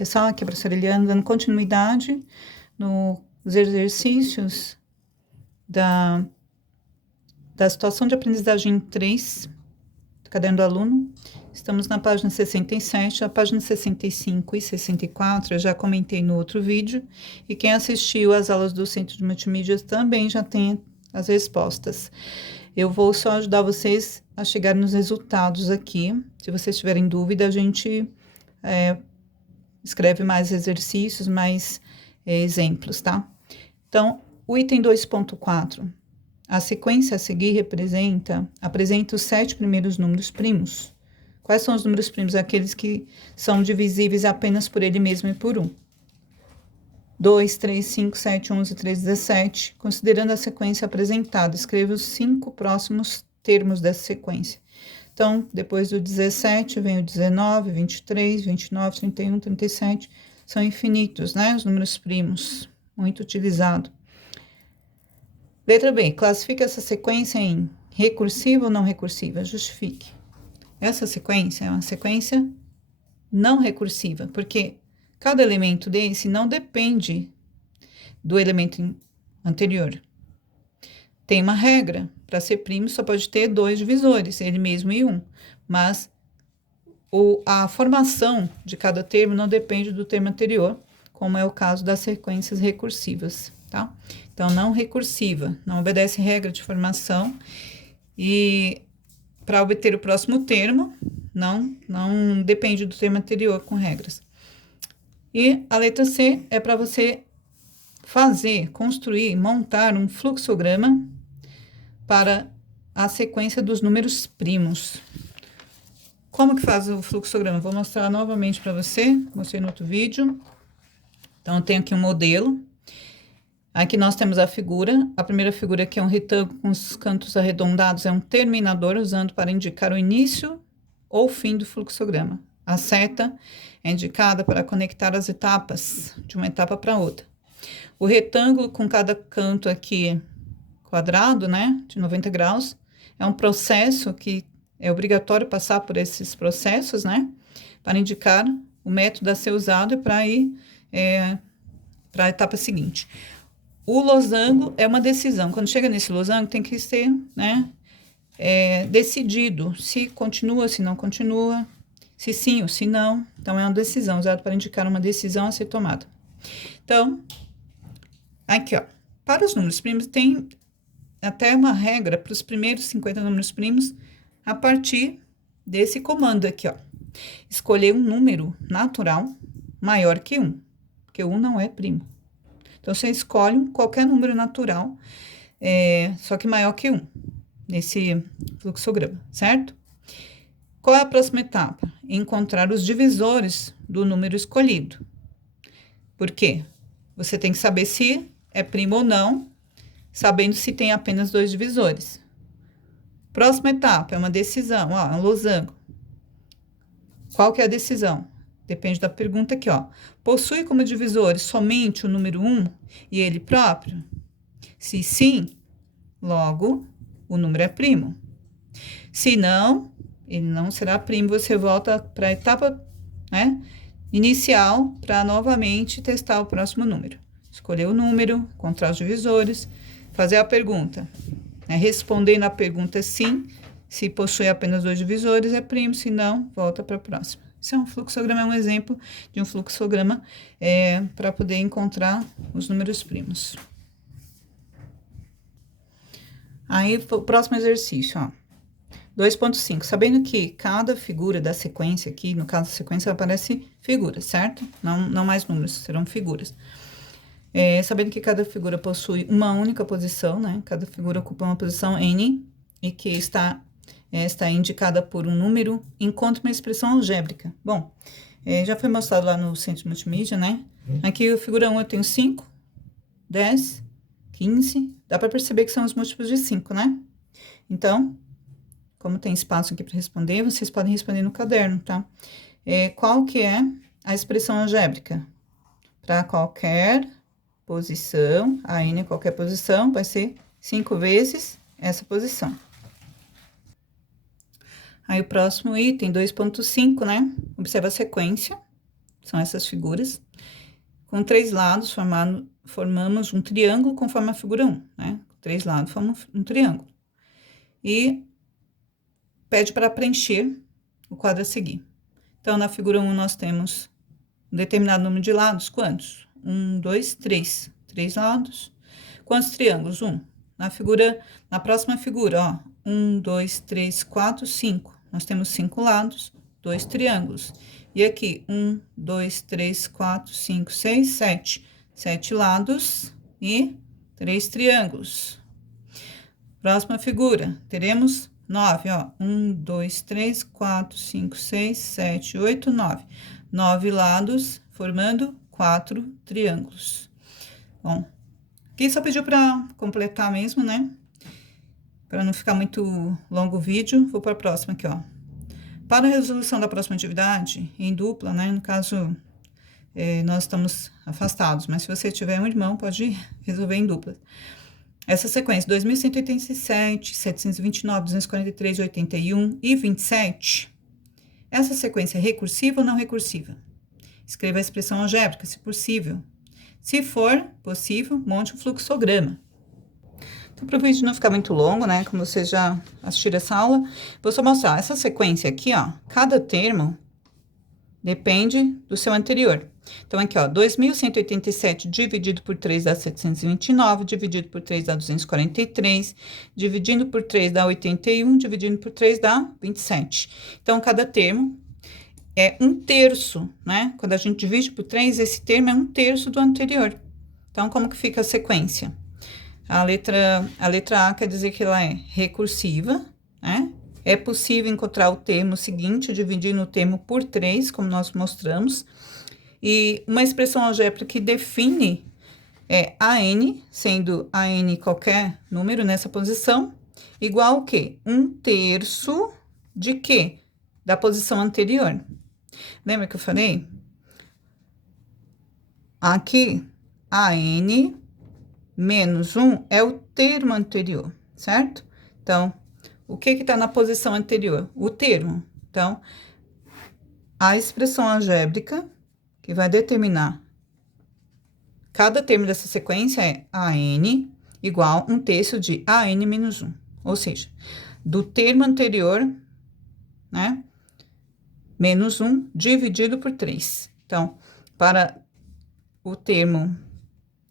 Pessoal, aqui é a professora Eliana dando continuidade nos exercícios da situação de aprendizagem 3 do caderno do aluno. Estamos na página 67, a página 65 e 64 eu já comentei no outro vídeo, e quem assistiu às aulas do Centro de Multimídias também já tem as respostas. Eu vou só ajudar vocês a chegar nos resultados aqui. Se vocês tiverem dúvida, a gente escreve mais exercícios, mais exemplos, tá? Então, o item 2.4, a sequência a seguir apresenta os 7 primeiros números primos. Quais são os números primos? Aqueles que são divisíveis apenas por ele mesmo e por 1. 2, 3, 5, 7, 11, 13, 17. Considerando a sequência apresentada, escreva os 5 próximos termos dessa sequência. Então, depois do 17, vem o 19, 23, 29, 31, 37. São infinitos, né? Os números primos, muito utilizado. Letra B. Classifique essa sequência em recursiva ou não recursiva? Justifique. Essa sequência é uma sequência não recursiva, porque cada elemento desse não depende do elemento anterior. Tem uma regra, para ser primo só pode ter 2 divisores, ele mesmo e 1. Mas a formação de cada termo não depende do termo anterior, como é o caso das sequências recursivas, tá? Então, não recursiva, não obedece regra de formação, e para obter o próximo termo, não depende do termo anterior com regras. E a letra C é para você construir, montar um fluxograma para a sequência dos números primos. Como que faz o fluxograma? Vou mostrar novamente para você, mostrei no outro vídeo. Então, eu tenho aqui um modelo. Aqui nós temos a figura. A primeira figura aqui é um retângulo com os cantos arredondados, é um terminador, usando para indicar o início ou fim do fluxograma. A seta é indicada para conectar as etapas, de uma etapa para outra. O retângulo com cada canto aqui quadrado, né, de 90 graus, é um processo que é obrigatório passar por esses processos, né, para indicar o método a ser usado para ir para a etapa seguinte. O losango é uma decisão. Quando chega nesse losango, tem que ser, né, decidido se continua, se não continua, se sim ou se não. Então, é uma decisão, usada para indicar uma decisão a ser tomada. Então, aqui, ó, para os números primos, tem até uma regra para os primeiros 50 números primos, a partir desse comando aqui, ó. Escolher um número natural maior que 1, porque 1 não é primo. Então, você escolhe qualquer número natural, só que maior que 1, nesse fluxograma, certo? Qual é a próxima etapa? Encontrar os divisores do número escolhido. Por quê? Você tem que saber se é primo ou não, sabendo se tem apenas 2 divisores. Próxima etapa é uma decisão, ó, um losango. Qual que é a decisão? Depende da pergunta aqui, ó. Possui como divisores somente o número 1 e ele próprio? Se sim, logo, o número é primo. Se não, ele não será primo, você volta para a etapa, né, inicial, para novamente testar o próximo número. Escolher o número, encontrar os divisores, fazer a pergunta. Responder na pergunta sim, se possui apenas 2 divisores, é primo, se não, volta para a próxima. Isso é um fluxograma, é um exemplo de um fluxograma para poder encontrar os números primos. Aí, o próximo exercício, ó. 2.5. Sabendo que cada figura da sequência aqui, no caso da sequência, aparece figuras, certo? Não mais números, serão figuras. Sabendo que cada figura possui uma única posição, né? Cada figura ocupa uma posição N e que está indicada por um número, encontre uma expressão algébrica. Bom, já foi mostrado lá no Centro de Multimídia, né? Aqui, a figura 1, eu tenho 5, 10, 15. Dá para perceber que são os múltiplos de 5, né? Então, como tem espaço aqui para responder, vocês podem responder no caderno, tá? Qual que é a expressão algébrica? Para qualquer posição, a N é qualquer posição, vai ser 5 vezes essa posição. Aí, o próximo item, 2.5, né? Observa a sequência. são essas figuras. Com 3 lados, formamos um triângulo conforme a figura 1, né? 3 lados formam um triângulo. E pede para preencher o quadro a seguir. Então, na figura 1, nós temos um determinado número de lados. Quantos? 1, 2, 3. 3 lados. Quantos triângulos? 1. Na próxima figura, ó. 1, 2, 3, 4, 5. Nós temos 5 lados, 2 triângulos. E aqui, 1, 2, 3, 4, 5, 6, 7. 7 lados e 3 triângulos. Próxima figura, teremos 9, ó. 1, 2, 3, 4, 5, 6, 7, 8, 9. 9 lados, formando 4 triângulos. Bom, aqui só pediu para completar mesmo, né? Para não ficar muito longo o vídeo, vou para a próxima aqui, ó. Para a resolução da próxima atividade, em dupla, né? No caso, nós estamos afastados, mas se você tiver um irmão, pode resolver em dupla. Essa sequência, 2187, 729, 243, 81 e 27. Essa sequência é recursiva ou não recursiva? Escreva a expressão algébrica, se possível. Se for possível, monte um fluxograma. Então, para o vídeo não ficar muito longo, né? Como vocês já assistiram essa aula, vou só mostrar essa sequência aqui, ó. Cada termo depende do seu anterior. Então, aqui, ó, 2187 dividido por 3 dá 729, dividido por 3 dá 243, dividindo por 3 dá 81, dividindo por 3 dá 27. Então, cada termo é 1/3, né? Quando a gente divide por 3, esse termo é 1/3 do anterior. Então, como que fica a sequência? A letra A quer dizer que ela é recursiva, né? É possível encontrar o termo seguinte, dividindo o termo por 3, como nós mostramos. E uma expressão algébrica que define AN, sendo AN qualquer número nessa posição, igual o quê? 1/3 de quê? Da posição anterior. Lembra que eu falei? Aqui, AN menos 1 é o termo anterior, certo? Então, o que que tá na posição anterior? O termo. Então, a expressão algébrica que vai determinar cada termo dessa sequência é AN igual 1/3 de AN menos 1. Ou seja, do termo anterior, né? Menos 1 dividido por 3. Então, para o termo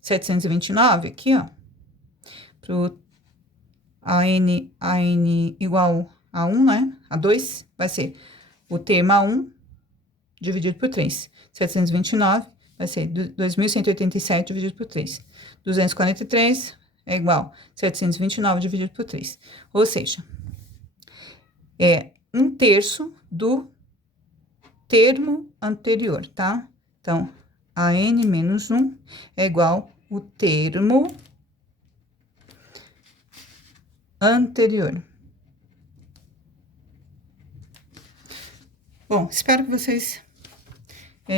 729, aqui, ó, pro AN igual a 1, né? A 2, vai ser o termo A1 dividido por 3. 729 vai ser 2187 dividido por 3. 243 é igual a 729 dividido por 3. Ou seja, é 1/3 do termo anterior, tá? Então, AN menos 1 é igual o termo anterior. Bom, espero que vocês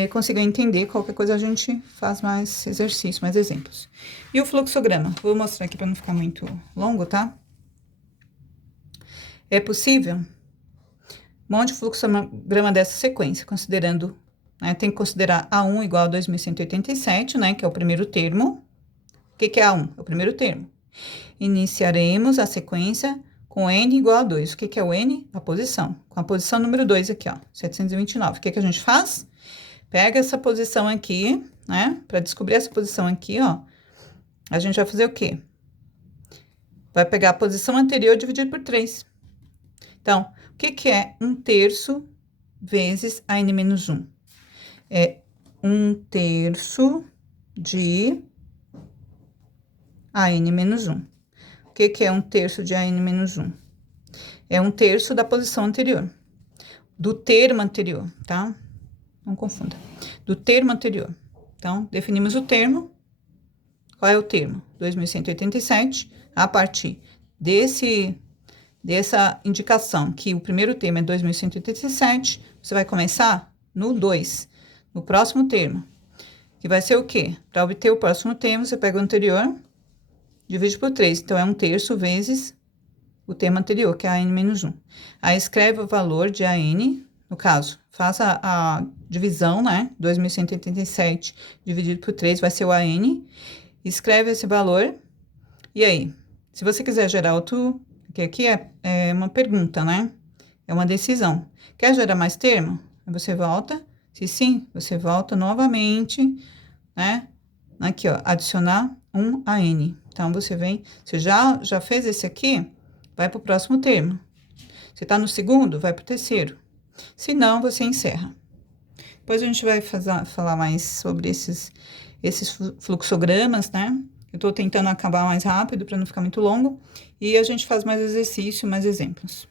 consigam entender. Qualquer coisa a gente faz mais exercício, mais exemplos. E o fluxograma? Vou mostrar aqui para não ficar muito longo, tá? É possível? Monte o fluxograma dessa sequência, considerando, né, tem que considerar A1 igual a 2187, né, que é o primeiro termo. O que que é A1? É o primeiro termo. Iniciaremos a sequência com N igual a 2. O que que é o N? A posição. Com a posição número 2 aqui, ó, 729. O que que a gente faz? Pega essa posição aqui, né, para descobrir essa posição aqui, ó, a gente vai fazer o quê? Vai pegar a posição anterior dividido por 3. Então, o que que é 1/3 vezes AN menos 1? É 1/3 de AN menos 1. O que que é 1/3 de AN menos 1? É 1/3 da posição anterior. Do termo anterior, tá? Não confunda. Do termo anterior. Então, definimos o termo. Qual é o termo? 2187. A partir dessa indicação que o primeiro termo é 2187, você vai começar no 2, no próximo termo. Que vai ser o quê? Para obter o próximo termo, você pega o anterior, divide por 3. Então, é 1/3 vezes o termo anterior, que é AN menos 1. Aí, escreve o valor de AN no caso, faça a divisão, né? 2.187 dividido por 3 vai ser o AN. Escreve esse valor. E aí, se você quiser gerar outro, porque aqui é uma pergunta, né? É uma decisão. Quer gerar mais termo? Aí você volta. Se sim, você volta novamente, né? Aqui, ó, adicionar um AN. Então, você vem, você já fez esse aqui, vai para o próximo termo. Você tá no segundo, vai para o terceiro. Se não, você encerra. Depois a gente vai falar mais sobre esses fluxogramas, né? Eu tô tentando acabar mais rápido para não ficar muito longo. E a gente faz mais exercício, mais exemplos.